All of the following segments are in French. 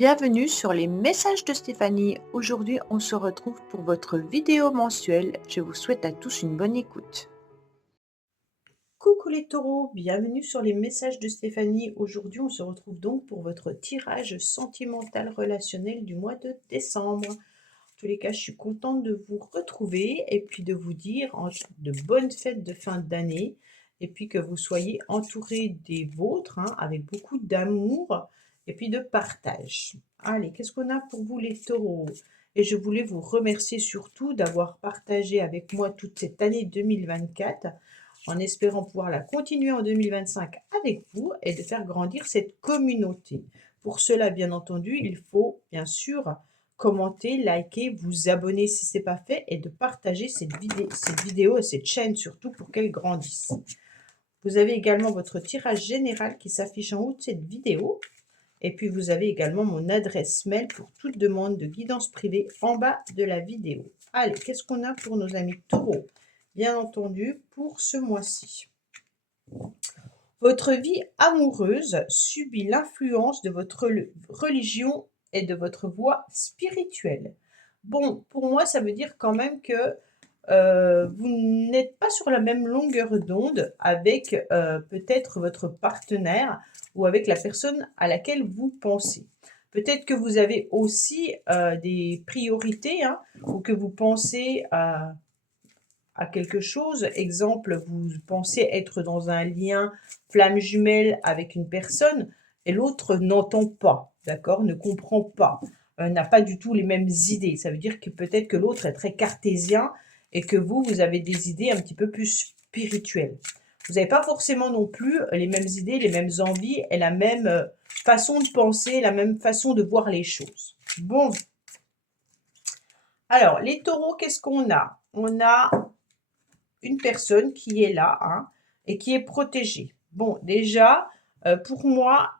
Bienvenue sur les messages de Stéphanie. Aujourd'hui, on se retrouve pour votre vidéo mensuelle. Je vous souhaite à tous une bonne écoute. Coucou les taureaux, bienvenue sur les messages de Stéphanie. Aujourd'hui, on se retrouve donc pour votre tirage sentimental relationnel du mois de décembre. En tous les cas, je suis contente de vous retrouver et puis de vous dire de bonnes fêtes de fin d'année et puis que vous soyez entourés des vôtres avec beaucoup d'amour et puis de partage. Allez, qu'est-ce qu'on a pour vous les taureaux? Et je voulais vous remercier surtout d'avoir partagé avec moi toute cette année 2024 en espérant pouvoir la continuer en 2025 avec vous et de faire grandir cette communauté. Pour cela, bien entendu, il faut bien sûr commenter, liker, vous abonner si ce n'est pas fait et de partager cette vidéo et cette chaîne surtout pour qu'elle grandisse. Vous avez également votre tirage général qui s'affiche en haut de cette vidéo. Et puis vous avez également mon adresse mail pour toute demande de guidance privée en bas de la vidéo. Allez, qu'est-ce qu'on a pour nos amis taureaux? Bien entendu, pour ce mois-ci. Votre vie amoureuse subit l'influence de votre religion et de votre voie spirituelle. Bon, pour moi, ça veut dire quand même que vous n'êtes pas sur la même longueur d'onde avec peut-être votre partenaire ou avec la personne à laquelle vous pensez. Peut-être que vous avez aussi des priorités ou que vous pensez à quelque chose. Exemple, vous pensez être dans un lien flamme jumelle avec une personne et l'autre n'entend pas, d'accord, ne comprend pas, n'a pas du tout les mêmes idées. Ça veut dire que peut-être que l'autre est très cartésien et que vous avez des idées un petit peu plus spirituelles. Vous n'avez pas forcément non plus les mêmes idées, les mêmes envies et la même façon de penser, la même façon de voir les choses. Bon. Alors, les taureaux, qu'est-ce qu'on a? On a une personne qui est là et qui est protégée. Bon, déjà, pour moi,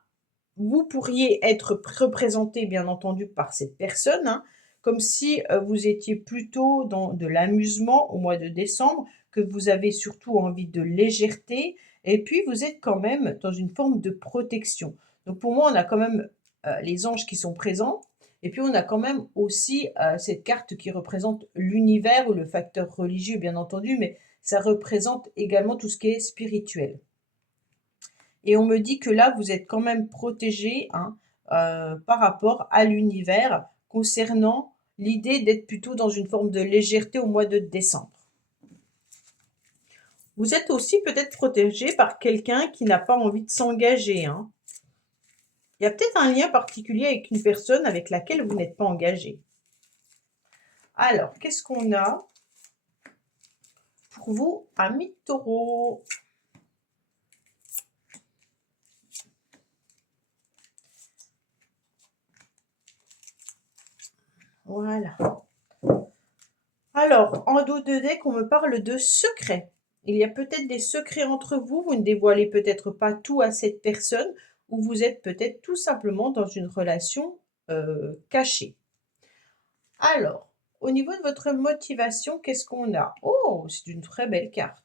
vous pourriez être représenté, bien entendu, par cette personne, comme si vous étiez plutôt dans de l'amusement au mois de décembre, que vous avez surtout envie de légèreté, et puis vous êtes quand même dans une forme de protection. Donc pour moi, on a quand même les anges qui sont présents, et puis on a quand même aussi cette carte qui représente l'univers ou le facteur religieux, bien entendu, mais ça représente également tout ce qui est spirituel. Et on me dit que là, vous êtes quand même protégé par rapport à l'univers concernant l'idée d'être plutôt dans une forme de légèreté au mois de décembre. Vous êtes aussi peut-être protégé par quelqu'un qui n'a pas envie de s'engager. Il y a peut-être un lien particulier avec une personne avec laquelle vous n'êtes pas engagé. Alors, qu'est-ce qu'on a pour vous, amis taureaux? Voilà. Alors, en dos de deck, on me parle de secrets. Il y a peut-être des secrets entre vous, vous ne dévoilez peut-être pas tout à cette personne, ou vous êtes peut-être tout simplement dans une relation cachée. Alors, au niveau de votre motivation, qu'est-ce qu'on a? Oh, c'est une très belle carte.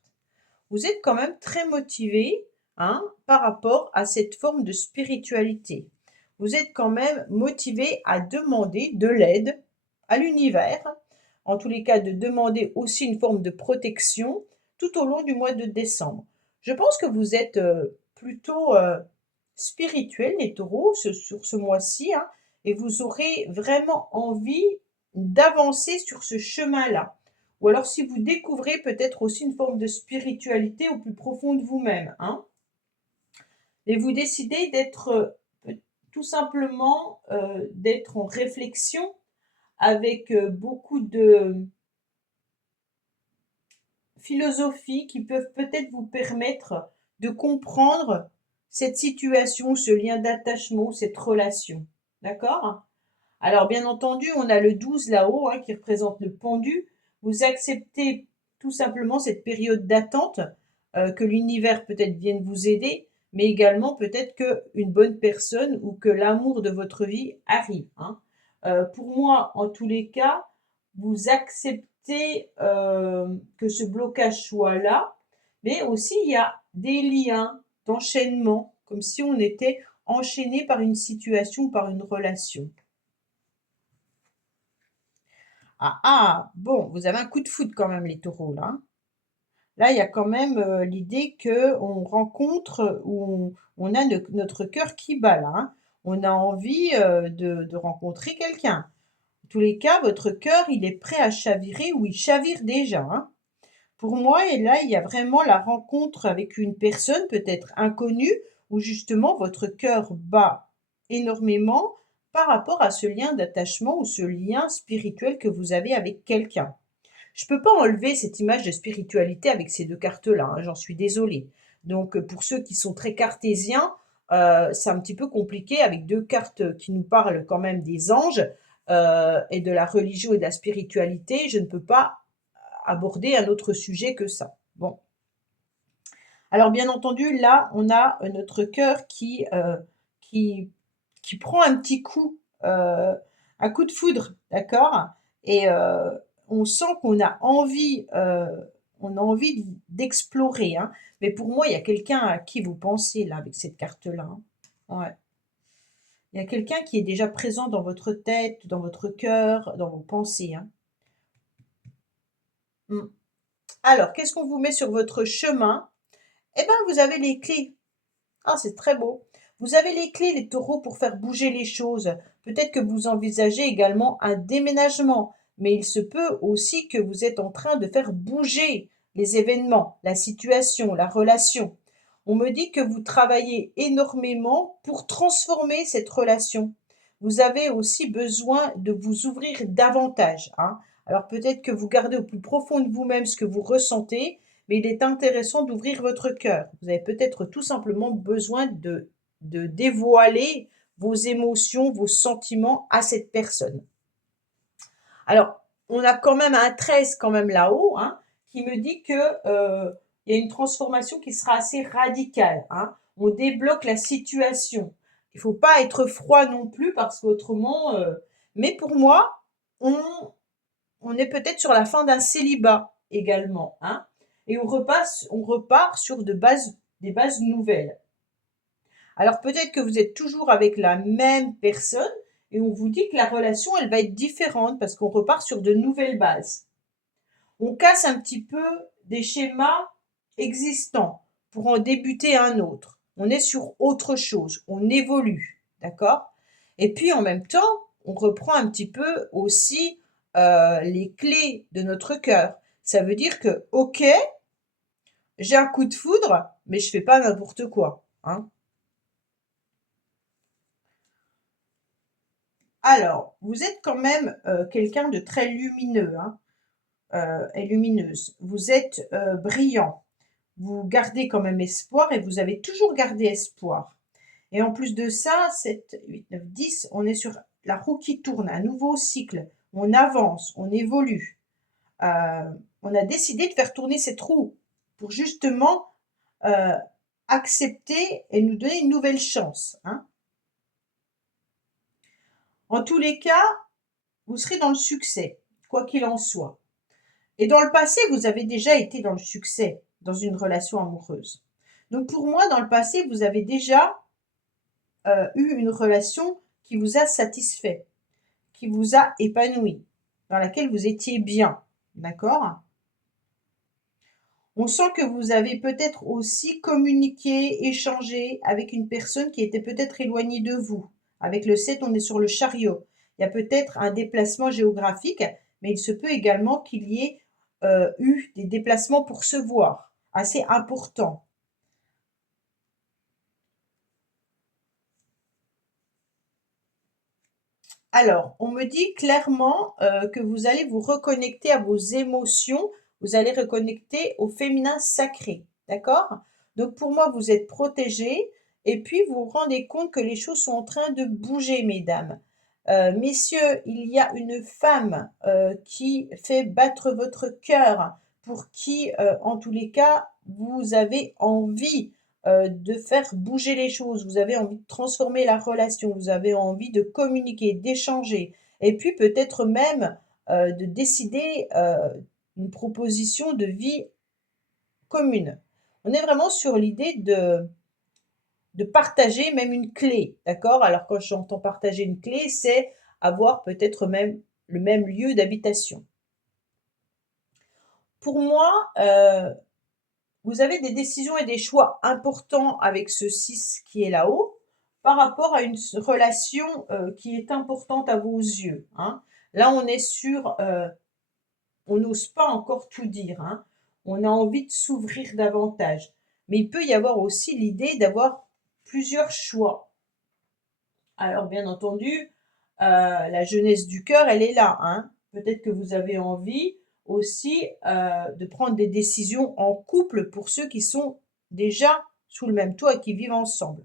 Vous êtes quand même très motivé par rapport à cette forme de spiritualité. Vous êtes quand même motivé à demander de l'aide à l'univers, en tous les cas de demander aussi une forme de protection tout au long du mois de décembre. Je pense que vous êtes plutôt spirituel, les taureaux, sur ce mois-ci, et vous aurez vraiment envie d'avancer sur ce chemin-là. Ou alors si vous découvrez peut-être aussi une forme de spiritualité au plus profond de vous-même. Et vous décidez d'être tout simplement d'être en réflexion avec beaucoup de philosophie qui peuvent peut-être vous permettre de comprendre cette situation, ce lien d'attachement, cette relation. D'accord? Alors bien entendu, on a le 12 là-haut qui représente le pendu. Vous acceptez tout simplement cette période d'attente, que l'univers peut-être vienne vous aider, mais également peut-être qu'une bonne personne ou que l'amour de votre vie arrive. Pour moi, en tous les cas, vous acceptez que ce blocage soit là, mais aussi il y a des liens d'enchaînement, comme si on était enchaîné par une situation ou par une relation. Ah ah! Bon, vous avez un coup de foudre quand même les taureaux là, hein. Là, il y a quand même, l'idée qu'on rencontre ou on a notre cœur qui bat là, hein. On a envie, de rencontrer quelqu'un. En tous les cas, votre cœur, il est prêt à chavirer ou il chavire déjà, hein. Pour moi et là, il y a vraiment la rencontre avec une personne peut-être inconnue où justement votre cœur bat énormément par rapport à ce lien d'attachement ou ce lien spirituel que vous avez avec quelqu'un. Je peux pas enlever cette image de spiritualité avec ces 2 cartes-là, hein, j'en suis désolée. Donc, pour ceux qui sont très cartésiens, c'est un petit peu compliqué avec 2 cartes qui nous parlent quand même des anges, et de la religion et de la spiritualité. Je ne peux pas aborder un autre sujet que ça. Bon. Alors bien entendu, là, on a, notre cœur qui qui prend un coup de foudre, d'accord? Et on sent on a envie d'explorer, hein. Mais pour moi, il y a quelqu'un à qui vous pensez là, avec cette carte-là, hein. Ouais. Il y a quelqu'un qui est déjà présent dans votre tête, dans votre cœur, dans vos pensées, hein. Mmh. Alors, qu'est-ce qu'on vous met sur votre chemin? Eh ben, vous avez les clés. Ah, c'est très beau. Vous avez les clés, les taureaux, pour faire bouger les choses. Peut-être que vous envisagez également un déménagement, mais il se peut aussi que vous êtes en train de faire bouger les événements, la situation, la relation. On me dit que vous travaillez énormément pour transformer cette relation. Vous avez aussi besoin de vous ouvrir davantage, hein. Alors peut-être que vous gardez au plus profond de vous-même ce que vous ressentez, mais il est intéressant d'ouvrir votre cœur. Vous avez peut-être tout simplement besoin de dévoiler vos émotions, vos sentiments à cette personne. Alors, on a quand même un 13 quand même là-haut, hein, qui me dit que, il y a une transformation qui sera assez radicale, hein. On débloque la situation. Il faut pas être froid non plus parce qu'autrement, mais pour moi, on on est peut-être sur la fin d'un célibat également, hein, et on repart sur des bases nouvelles. Alors peut-être que vous êtes toujours avec la même personne et on vous dit que la relation, elle va être différente parce qu'on repart sur de nouvelles bases. On casse un petit peu des schémas existants pour en débuter un autre. On est sur autre chose, on évolue, d'accord? Et puis en même temps, on reprend un petit peu aussi les clés de notre cœur. Ça veut dire que, ok, j'ai un coup de foudre, mais je fais pas n'importe quoi, hein. Alors, vous êtes quand même quelqu'un de très lumineux, hein, et lumineuse. Vous êtes brillant. Vous gardez quand même espoir et vous avez toujours gardé espoir. Et en plus de ça, 7, 8, 9, 10, on est sur la roue qui tourne, un nouveau cycle. On avance, on évolue. Heu, on a décidé de faire tourner cette roue pour justement, heu, accepter et nous donner une nouvelle chance, hein. En tous les cas, vous serez dans le succès, quoi qu'il en soit. Et dans le passé, vous avez déjà été dans le succès, dans une relation amoureuse. Donc pour moi, dans le passé, vous avez déjà eu une relation qui vous a satisfait, qui vous a épanoui, dans laquelle vous étiez bien. D'accord? On sent que vous avez peut-être aussi communiqué, échangé avec une personne qui était peut-être éloignée de vous. Avec le 7, on est sur le chariot. Il y a peut-être un déplacement géographique, mais il se peut également qu'il y ait eu des déplacements pour se voir, assez importants. Alors, on me dit clairement, que vous allez vous reconnecter à vos émotions, vous allez reconnecter au féminin sacré, d'accord? Donc pour moi, vous êtes protégés et puis vous vous rendez compte que les choses sont en train de bouger, mesdames. Messieurs, il y a une femme, qui fait battre votre cœur, pour qui, en tous les cas, vous avez envie de faire bouger les choses, vous avez envie de transformer la relation, vous avez envie de communiquer, d'échanger et puis peut-être même, de décider, une proposition de vie commune. On est vraiment sur l'idée de partager même une clé, d'accord? Alors quand j'entends partager une clé, c'est avoir peut-être même le même lieu d'habitation. Pour moi, vous avez des décisions et des choix importants avec ce 6 qui est là-haut, par rapport à une relation, qui est importante à vos yeux, hein. Là, on est sur, on n'ose pas encore tout dire, hein. On a envie de s'ouvrir davantage. Mais il peut y avoir aussi l'idée d'avoir plusieurs choix. Alors bien entendu, la jeunesse du cœur, elle est là, hein. Peut-être que vous avez envie aussi, de prendre des décisions en couple pour ceux qui sont déjà sous le même toit et qui vivent ensemble.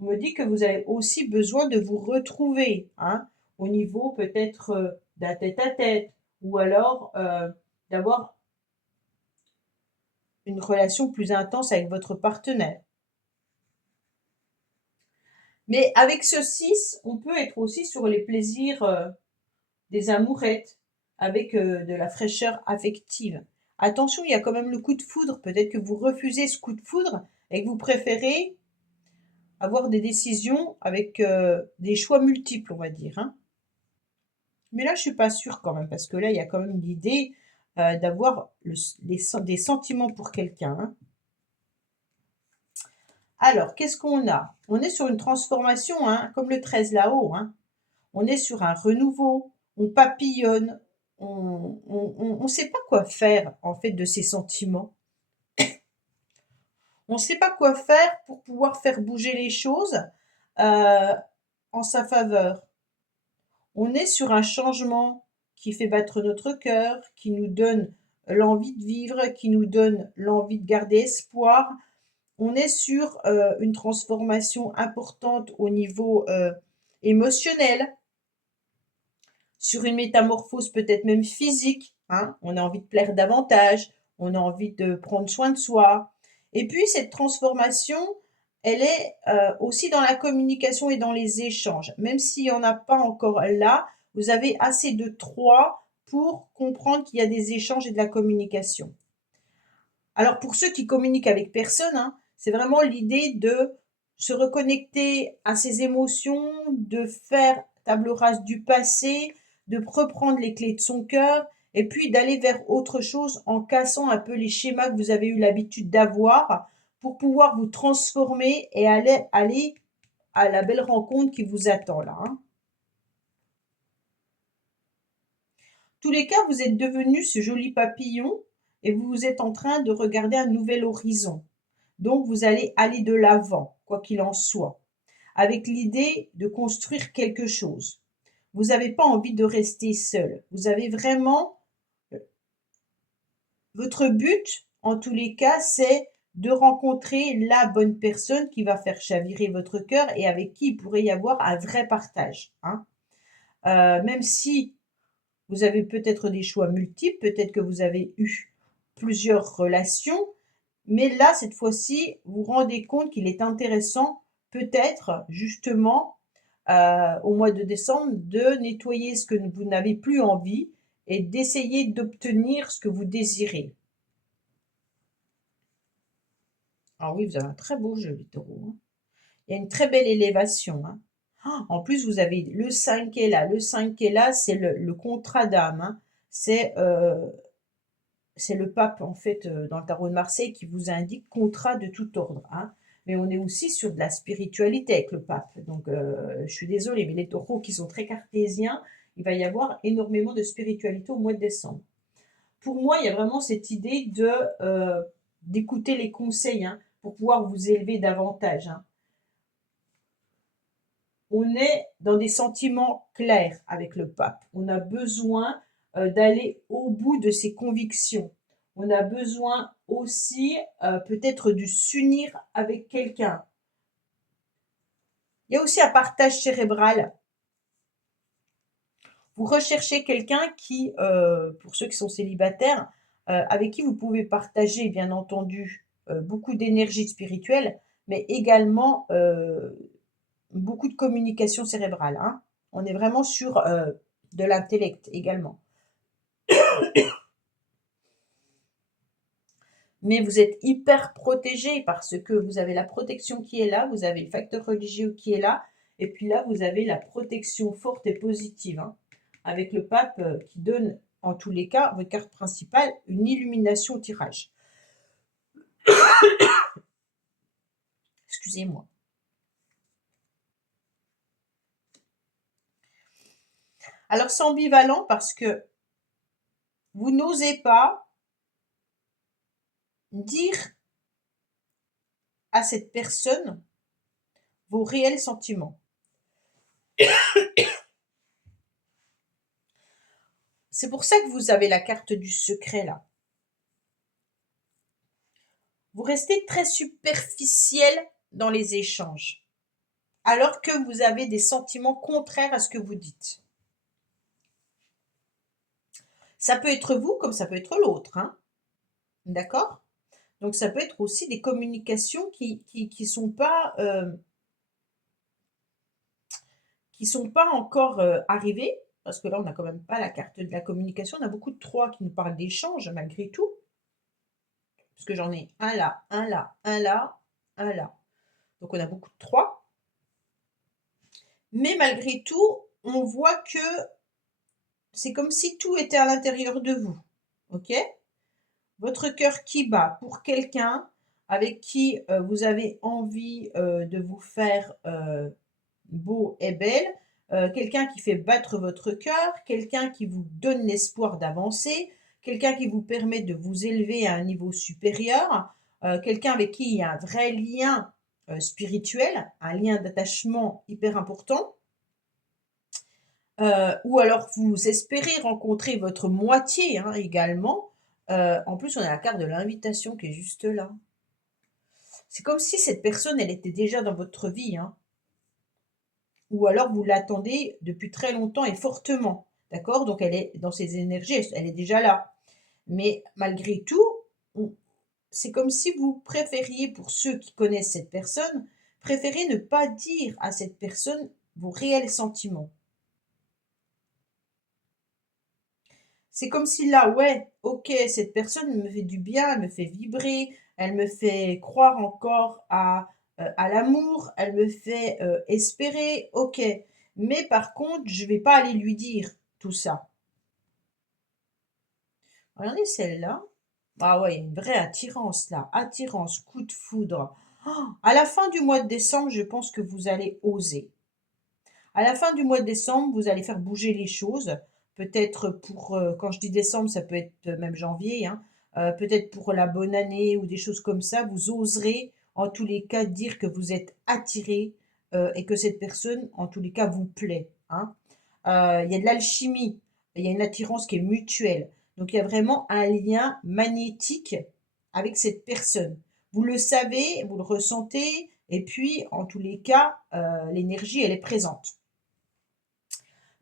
On me dit que vous avez aussi besoin de vous retrouver, hein, au niveau peut-être, d'un tête-à-tête ou alors, d'avoir une relation plus intense avec votre partenaire. Mais avec ce 6, on peut être aussi sur les plaisirs, des amourettes, avec, de la fraîcheur affective. Attention, il y a quand même le coup de foudre. Peut-être que vous refusez ce coup de foudre et que vous préférez avoir des décisions avec, des choix multiples, on va dire, hein. Mais là, je suis pas sûre quand même, parce que là, il y a quand même l'idée, d'avoir des sentiments pour quelqu'un, hein. Alors, qu'est-ce qu'on a? On est sur une transformation, hein, comme le 13 là-haut, hein. On est sur un renouveau, on papillonne, on sait pas quoi faire, en fait, de ces sentiments. On sait pas quoi faire pour pouvoir faire bouger les choses, heu, en sa faveur. On est sur un changement qui fait battre notre cœur, qui nous donne l'envie de vivre, qui nous donne l'envie de garder espoir. On est sur, une transformation importante au niveau, émotionnel, sur une métamorphose peut-être même physique, hein. On a envie de plaire davantage, on a envie de prendre soin de soi. Et puis cette transformation, elle est, aussi dans la communication et dans les échanges. Même s'il y en a pas encore là, vous avez assez de 3 pour comprendre qu'il y a des échanges et de la communication. Alors pour ceux qui communiquent avec personne, hein, c'est vraiment l'idée de se reconnecter à ses émotions, de faire table rase du passé, de reprendre les clés de son cœur et puis d'aller vers autre chose en cassant un peu les schémas que vous avez eu l'habitude d'avoir pour pouvoir vous transformer et aller à la belle rencontre qui vous attend là, hein. Tous les cas, vous êtes devenu ce joli papillon et vous êtes en train de regarder un nouvel horizon. Donc vous allez aller de l'avant, quoi qu'il en soit, avec l'idée de construire quelque chose. Vous n'avez pas envie de rester seul. Vous avez vraiment votre but, en tous les cas, c'est de rencontrer la bonne personne qui va faire chavirer votre cœur et avec qui il pourrait y avoir un vrai partage, hein. Même si vous avez peut-être des choix multiples, peut-être que vous avez eu plusieurs relations, mais là, cette fois-ci, vous vous rendez compte qu'il est intéressant, peut-être, justement, au mois de décembre, de nettoyer ce que vous n'avez plus envie et d'essayer d'obtenir ce que vous désirez. Ah oui, vous avez un très beau jeu, les taureaux, hein. Il y a une très belle élévation, hein. En plus, vous avez le 5 qui est là. Le 5 qui est là, c'est le contrat d'âme, hein. C'est le pape, en fait, dans le tarot de Marseille qui vous indique contrat de tout ordre, hein. Mais on est aussi sur de la spiritualité avec le pape. Donc, je suis désolée, mais les taureaux qui sont très cartésiens, il va y avoir énormément de spiritualité au mois de décembre. Pour moi, il y a vraiment cette idée d'écouter les conseils, hein, pour pouvoir vous élever davantage, hein. On est dans des sentiments clairs avec le pape. On a besoin d'aller au bout de ses convictions. On a besoin aussi peut-être de s'unir avec quelqu'un. Il y a aussi un partage cérébral. Vous recherchez quelqu'un qui, pour ceux qui sont célibataires, avec qui vous pouvez partager, bien entendu, beaucoup d'énergie spirituelle, mais également beaucoup de communication cérébrale, hein. On est vraiment sur, de l'intellect également. mais vous êtes hyper protégé parce que vous avez la protection qui est là, vous avez le facteur religieux qui est là, et puis là, vous avez la protection forte et positive, hein, avec le pape qui donne, en tous les cas, votre carte principale, une illumination au tirage. Excusez-moi. Alors, c'est ambivalent parce que vous n'osez pas dire à cette personne vos réels sentiments. C'est pour ça que vous avez la carte du secret là. Vous restez très superficiel dans les échanges, alors que vous avez des sentiments contraires à ce que vous dites. Ça peut être vous comme ça peut être l'autre, hein. D'accord? Donc ça peut être aussi des communications qui sont pas, encore, arrivées, parce que là, on n'a quand même pas la carte de la communication. On a beaucoup de 3 qui nous parlent d'échanges malgré tout. Parce que j'en ai un là, un là, un là, un là. Donc on a beaucoup de 3. Mais malgré tout, on voit que c'est comme si tout était à l'intérieur de vous. OK? Votre cœur qui bat pour quelqu'un avec qui, vous avez envie, de vous faire, beau et belle, quelqu'un qui fait battre votre cœur, quelqu'un qui vous donne l'espoir d'avancer, quelqu'un qui vous permet de vous élever à un niveau supérieur, quelqu'un avec qui il y a un vrai lien, spirituel, un lien d'attachement hyper important. Ou alors vous espérez rencontrer votre moitié, hein, également. En plus, on a la carte de l'invitation qui est juste là. C'est comme si cette personne, elle était déjà dans votre vie, hein. Ou alors vous l'attendez depuis très longtemps et fortement, d'accord? Donc elle est dans ses énergies, elle est déjà là. Mais malgré tout, on c'est comme si vous préfériez, pour ceux qui connaissent cette personne, préférez ne pas dire à cette personne vos réels sentiments. C'est comme si là, ouais, OK, cette personne me fait du bien, elle me fait vibrer, elle me fait croire encore à l'amour, elle me fait, espérer, OK. Mais par contre, je vais pas aller lui dire tout ça. Regardez celle-là. Ah ouais, il y a une vraie attirance là, attirance, coup de foudre. Oh, à la fin du mois de décembre, je pense que vous allez oser. À la fin du mois de décembre, vous allez faire bouger les choses. Peut-être pour, quand je dis décembre, ça peut être même janvier, hein. Peut-être pour la bonne année ou des choses comme ça. Vous oserez, en tous les cas, dire que vous êtes attiré, et que cette personne, en tous les cas, vous plaît, hein. Il y a de l'alchimie, il y a une attirance qui est mutuelle. Donc il y a vraiment un lien magnétique avec cette personne. Vous le savez, vous le ressentez et puis, en tous les cas, l'énergie, elle est présente.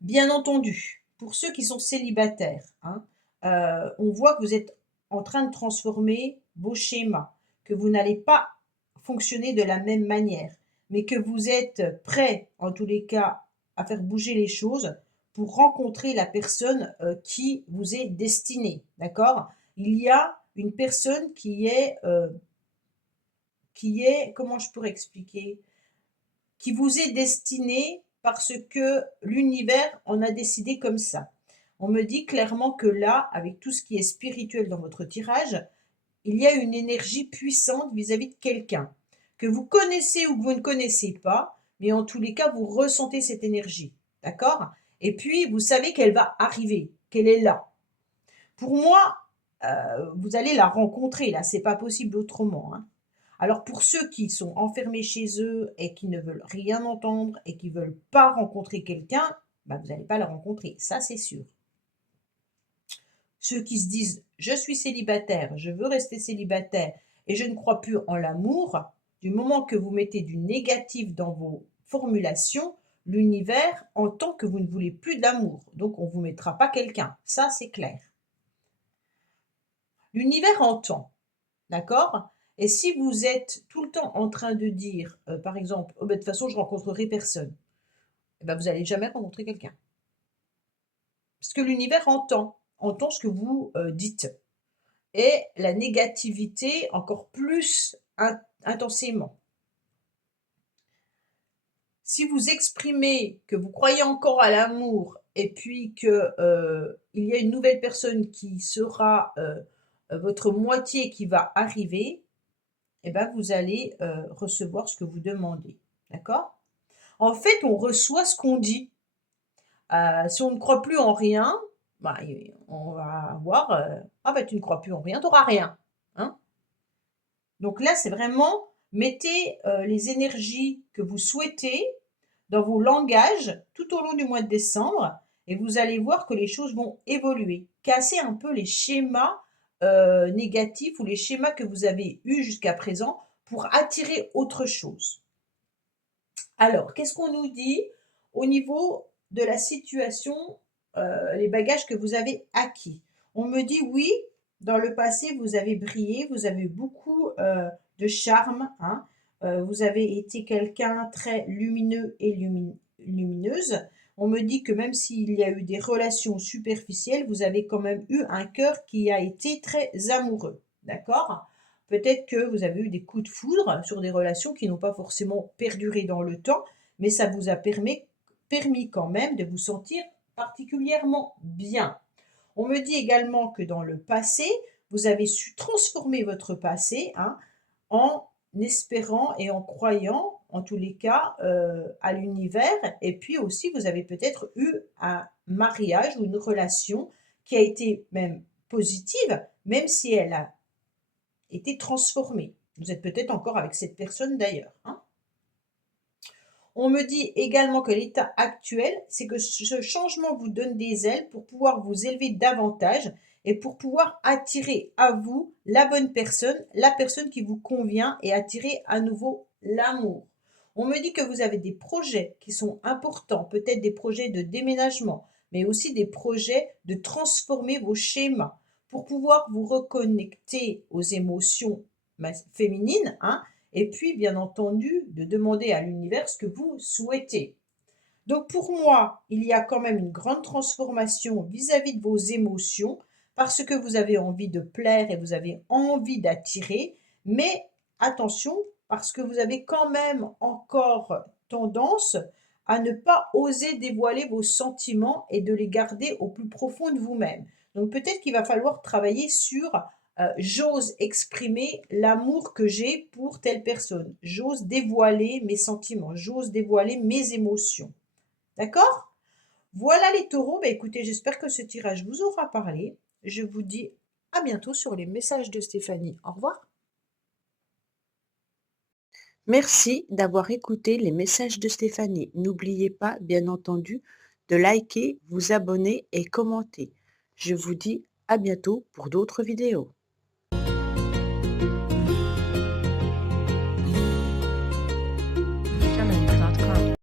Bien entendu, pour ceux qui sont célibataires, hein, on voit que vous êtes en train de transformer vos schémas, que vous n'allez pas fonctionner de la même manière, mais que vous êtes prêt, en tous les cas, à faire bouger les choses pour rencontrer la personne, qui vous est destinée, d'accord? Il y a une personne qui est, comment je pourrais expliquer? Qui vous est destiné parce que l'univers en a décidé comme ça. On me dit clairement que là, avec tout ce qui est spirituel dans votre tirage, il y a une énergie puissante vis-à-vis de quelqu'un que vous connaissez ou que vous ne connaissez pas, mais en tous les cas, vous ressentez cette énergie. D'accord? Et puis, vous savez qu'elle va arriver, qu'elle est là. Pour moi, vous allez la rencontrer, là, c'est pas possible autrement, hein. Alors pour ceux qui sont enfermés chez eux et qui ne veulent rien entendre et qui veulent pas rencontrer quelqu'un, bah, vous n'allez pas la rencontrer, ça c'est sûr. Ceux qui se disent: «Je suis célibataire, je veux rester célibataire et je ne crois plus en l'amour», du moment que vous mettez du négatif dans vos formulations, l'univers entend que vous ne voulez plus d'amour, donc on ne vous mettra pas quelqu'un, ça c'est clair. L'univers entend. D'accord? Et si vous êtes tout le temps en train de dire, par exemple: «Oh, bah, de toute façon, je rencontrerai personne», et bah, vous allez jamais rencontrer quelqu'un. Parce que l'univers entend ce que vous, dites. et la négativité encore plus intensément. Si vous exprimez que vous croyez encore à l'amour et puis que, il y a une nouvelle personne qui sera, votre moitié qui va arriver, et ben, vous allez, recevoir ce que vous demandez. D'accord? En fait, on reçoit ce qu'on dit. Si on ne croit plus en rien, bah, on va avoir, «Ah bah, tu ne crois plus en rien, tu auras rien», hein? Donc là, c'est vraiment mettez, les énergies que vous souhaitez dans vos langages tout au long du mois de décembre et vous allez voir que les choses vont évoluer. Cassez un peu les schémas, négatifs ou les schémas que vous avez eus jusqu'à présent pour attirer autre chose. Alors, qu'est-ce qu'on nous dit au niveau de la situation, les bagages que vous avez acquis? On me dit: «Oui, dans le passé, vous avez brillé, vous avez beaucoup, de charme, hein, vous avez été quelqu'un très lumineux et lumineuse». On me dit que même s'il y a eu des relations superficielles, vous avez quand même eu un cœur qui a été très amoureux. D'accord? Peut-être que vous avez eu des coups de foudre sur des relations qui n'ont pas forcément perduré dans le temps, mais ça vous a permis quand même de vous sentir particulièrement bien. On me dit également que dans le passé, vous avez su transformer votre passé, hein, en espérant et en croyant, en tous les cas, à l'univers. Et puis aussi, vous avez peut-être eu un mariage ou une relation qui a été même positive, même si elle a été transformée. Vous êtes peut-être encore avec cette personne d'ailleurs, hein. On me dit également que l'état actuel, c'est que ce changement vous donne des ailes pour pouvoir vous élever davantage et pour pouvoir attirer à vous la personne qui vous convient et attirer à nouveau l'amour. On me dit que vous avez des projets qui sont importants, peut-être des projets de déménagement, mais aussi des projets de transformer vos schémas pour pouvoir vous reconnecter aux émotions féminines, hein, et puis, bien entendu, de demander à l'univers ce que vous souhaitez. Donc pour moi, il y a quand même une grande transformation vis-à-vis de vos émotions parce que vous avez envie de plaire et vous avez envie d'attirer, mais attention, parce que vous avez quand même encore tendance à ne pas oser dévoiler vos sentiments et de les garder au plus profond de vous-même. Donc peut-être qu'il va falloir travailler sur j'ose exprimer l'amour que j'ai pour telle personne, j'ose dévoiler mes sentiments, j'ose dévoiler mes émotions. D'accord? Voilà les taureaux. Bah, écoutez, j'espère que ce tirage vous aura parlé. Je vous dis à bientôt sur les messages de Stéphanie. Au revoir. Merci d'avoir écouté les messages de Stéphanie. N'oubliez pas, bien entendu, de liker, vous abonner et commenter. Je vous dis à bientôt pour d'autres vidéos.